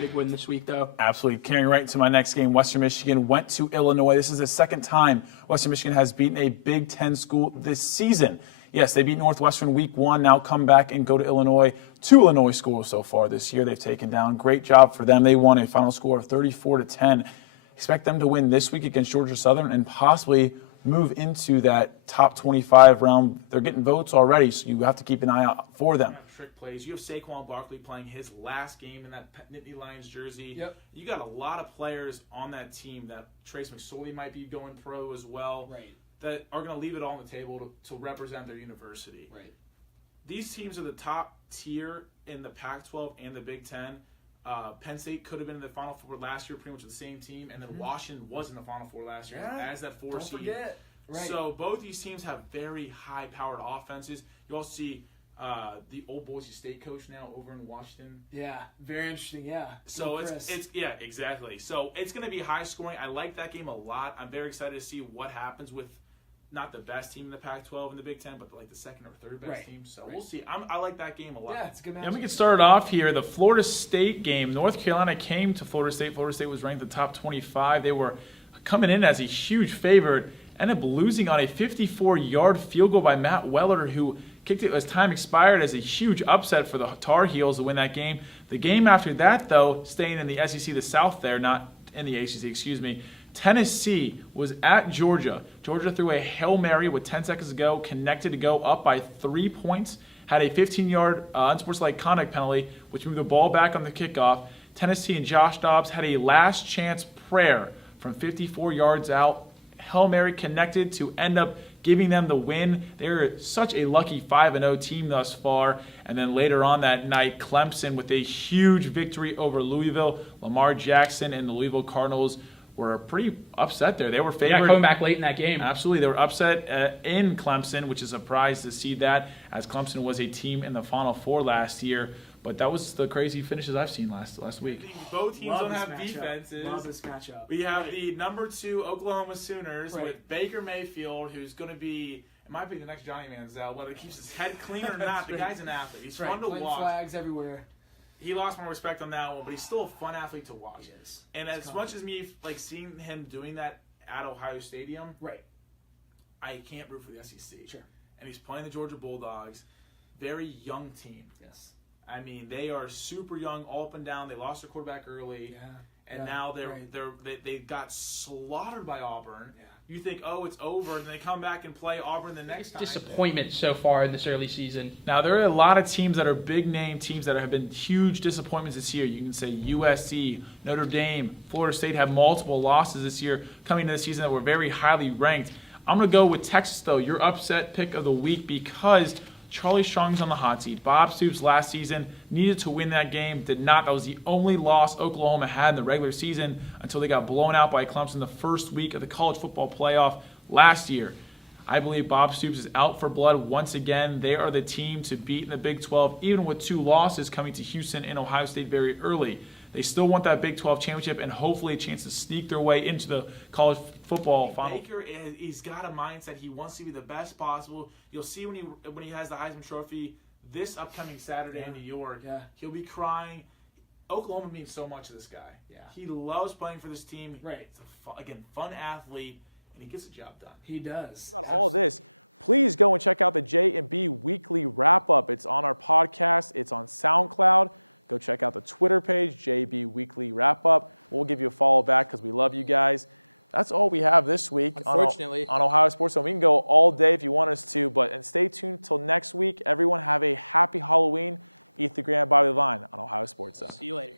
big win this week, though. Absolutely. Carrying right into my next game, Western Michigan went to Illinois. This is the second time Western Michigan has beaten a Big Ten school this season. Yes, they beat Northwestern week 1, now come back and go to Illinois. 2 Illinois schools so far this year they've taken down. Great job for them. They won a final score of 34-10. Expect them to win this week against Georgia Southern and possibly move into that top 25 round. They're getting votes already, so you have to keep an eye out for them. Trick plays. You have Saquon Barkley playing his last game in that Nittany Lions jersey. Yep. You got a lot of players on that team. That Trace McSorley might be going pro as well. Right. That are going to leave it all on the table to represent their university. Right. These teams are the top tier in the Pac-12 and the Big Ten. Penn State could have been in the Final Four last year, pretty much the same team, and then Washington was in the Final Four last year as that 4 seed. Don't forget. Right. So both these teams have very high-powered offenses. You also see the old Boise State coach now over in Washington. Yeah, very interesting. Yeah. So it's yeah, exactly. So it's going to be high scoring. I like that game a lot. I'm very excited to see what happens with not the best team in the Pac-12 and the Big Ten, but like the second or third best team. So we'll see. I like that game a lot. Yeah, it's a good match. And we get started off here. The Florida State game. North Carolina came to Florida State. Florida State was ranked the top 25. They were coming in as a huge favorite. Ended up losing on a 54-yard field goal by Matt Weller, who kicked it as time expired, as a huge upset for the Tar Heels to win that game. The game after that, though, staying in the SEC, the South there, not in the ACC, excuse me, Tennessee was at Georgia. Georgia threw a Hail Mary with 10 seconds to go, connected to go up by 3 points, had a 15-yard unsportsmanlike conduct penalty, which moved the ball back on the kickoff. Tennessee and Josh Dobbs had a last chance prayer from 54 yards out. Hail Mary connected to end up giving them the win. They're such a lucky 5-0 team thus far. And then later on that night, Clemson with a huge victory over Louisville. Lamar Jackson and the Louisville Cardinals were pretty upset there. They were favored. Yeah, coming back late in that game. Absolutely. They were upset in Clemson, which is a surprise to see that, as Clemson was a team in the Final Four last year. But that was the crazy finishes I've seen last week. Both teams don't have defenses. Love this matchup. We have the number 2 Oklahoma Sooners with Baker Mayfield, who's going to be, it might be the next Johnny Manziel, whether he keeps his head clean or not. The guy's an athlete. He's fun to watch. Flags everywhere. He lost my respect on that one, but he's still a fun athlete to watch. He is. And as much as me like seeing him doing that at Ohio Stadium, I can't root for the SEC. Sure. And he's playing the Georgia Bulldogs, very young team. Yes. I mean, they are super young, all up and down. They lost their quarterback early, and now they got slaughtered by Auburn. Yeah. You think, oh, it's over, and they come back and play Auburn the next time. Disappointment so far in this early season. Now, there are a lot of teams that are big-name teams that have been huge disappointments this year. You can say USC, Notre Dame, Florida State have multiple losses this year coming into the season that were very highly ranked. I'm going to go with Texas, though, your upset pick of the week, because Charlie Strong's on the hot seat. Bob Stoops last season needed to win that game, did not. That was the only loss Oklahoma had in the regular season until they got blown out by Clemson the first week of the college football playoff last year. I believe Bob Stoops is out for blood once again. They are the team to beat in the Big 12, even with 2 losses coming to Houston and Ohio State very early. They still want that Big 12 championship and hopefully a chance to sneak their way into the college football final. Baker, he's got a mindset. He wants to be the best possible. You'll see when he has the Heisman Trophy this upcoming Saturday in New York. Yeah. He'll be crying. Oklahoma means so much to this guy. Yeah. He loves playing for this team. Right. He's a fun athlete, and he gets the job done. He does. About all of this, please go and check out the J&B Weekly Wrap-Up. It's on our podcast. It's on SoundCloud. Go check out the Twitter page, JB Weekly Wrap-Up. We'll give you a follow back because we love you guys. That's all we have this week Unfortunately. on Ohio Sports Zone. We can go all day if you want us to, and stay tuned till next week. Everyone have a happy Halloween. Ethan Graham, Bobby Levine on Ohio Sports Zone. See you later.